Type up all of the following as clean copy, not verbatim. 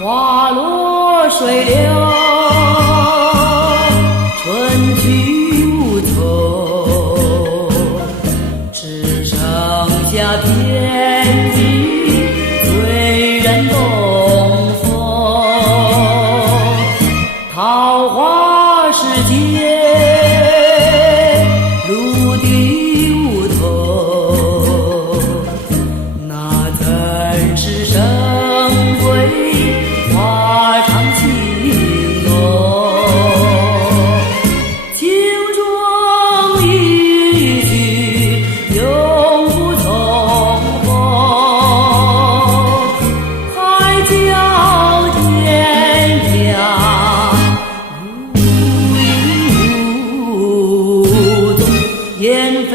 花落水流，春去无踪，只剩下天地醉人东风。桃花世界，入地无头，那怎是生归？花常情浓，轻装一曲，永不重逢。海角天涯，无影无踪，雁飞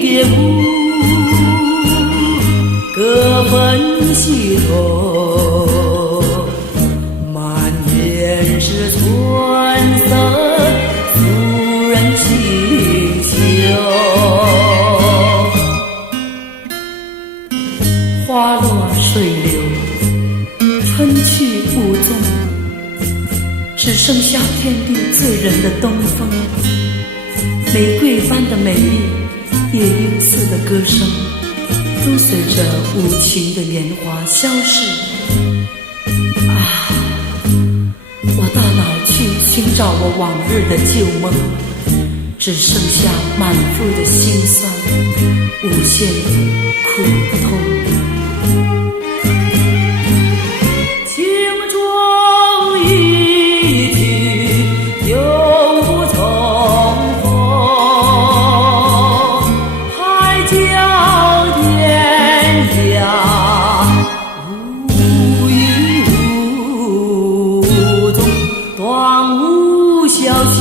蝶舞，各分西东。是春色俗人清秀，花落水流，春去无踪，只剩下天地醉人的东风。玫瑰般的美丽，夜莺似的歌声，都随着无情的年华消逝。我到哪去寻找我往日的旧梦？只剩下满腹的心酸，无限的苦痛。轻装一曲，永不重逢。海角天涯，无影无踪，断无消息。